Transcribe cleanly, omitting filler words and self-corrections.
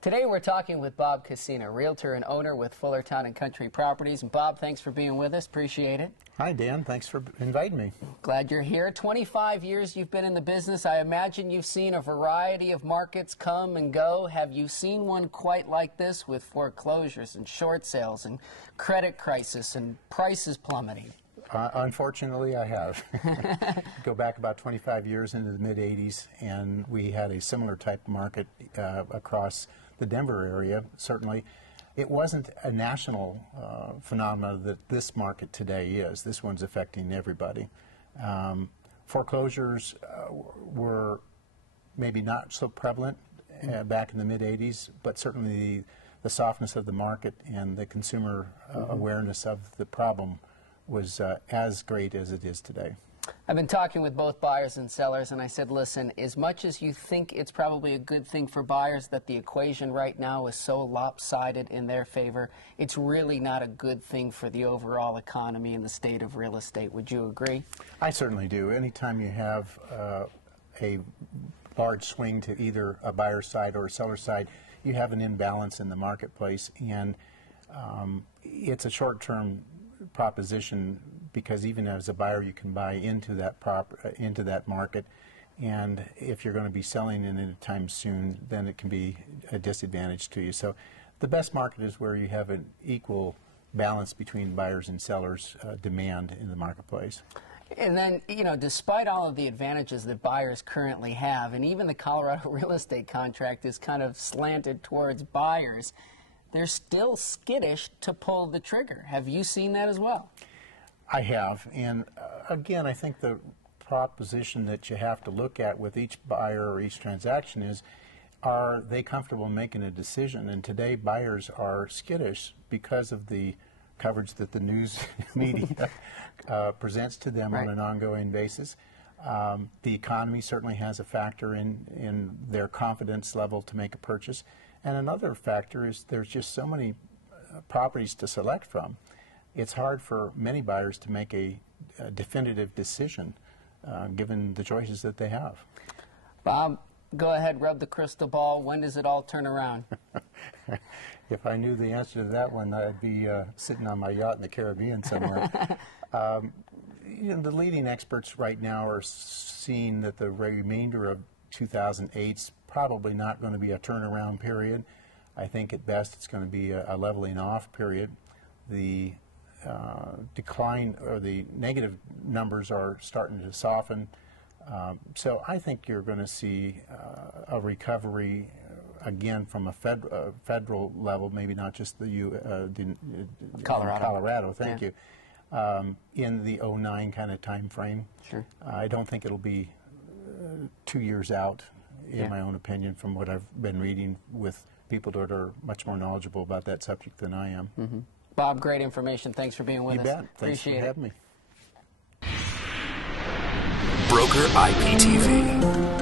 Today we're talking with Bob Kosena, realtor and owner with Fuller Towne Country Properties. And Bob, thanks for being with us. Appreciate it. Hi, Dan. Thanks for inviting me. Glad you're here. 25 years you've been in the business. I imagine you've seen a variety of markets come and go. Have you seen one quite like this with foreclosures and short sales and credit crisis and prices plummeting? Unfortunately, I have. Go back about 25 years into the mid-'80s, and we had a similar type of market across the Denver area, certainly. It wasn't a national phenomenon that this market today is. This one's affecting everybody. Foreclosures were maybe not so prevalent back in the mid-'80s, but certainly the softness of the market and the consumer awareness of the problem was as great as it is today. I've been talking with both buyers and sellers, and I said, listen, as much as you think it's probably a good thing for buyers that the equation right now is so lopsided in their favor, it's really not a good thing for the overall economy and the state of real estate. Would you agree? I certainly do. Anytime you have a large swing to either a buyer's side or a seller's side, you have an imbalance in the marketplace, and it's a short-term proposition, because even as a buyer you can buy into that market, and if you're going to be selling in any time soon, then it can be a disadvantage to you. So the best market is where you have an equal balance between buyers and sellers demand in the marketplace. And then, you know, despite all of the advantages that buyers currently have, and even the Colorado real estate contract is kind of slanted towards buyers, they're still skittish to pull the trigger. Have you seen that as well? I have, and again, I think the proposition that you have to look at with each buyer or each transaction is, are they comfortable making a decision? And today buyers are skittish because of the coverage that the news media presents to them on an ongoing basis. The economy certainly has a factor in their confidence level to make a purchase. And another factor is there's just so many properties to select from. It's hard for many buyers to make a definitive decision given the choices that they have. Bob, go ahead, rub the crystal ball. When does it all turn around? If I knew the answer to that one, I'd be sitting on my yacht in the Caribbean somewhere. You know, the leading experts right now are seeing that the remainder of 2008's probably not going to be a turnaround period. I think at best it's going to be a leveling off period. The decline or the negative numbers are starting to soften. So I think you're going to see a recovery again from a federal level, maybe not just the Colorado. Thank you. In the '09 kind of time frame. Sure. I don't think it'll be 2 years out, in my own opinion, from what I've been reading with people that are much more knowledgeable about that subject than I am. Bob, great information. Thanks for being with us. You bet. Thanks Appreciate for having me. Broker IPTV.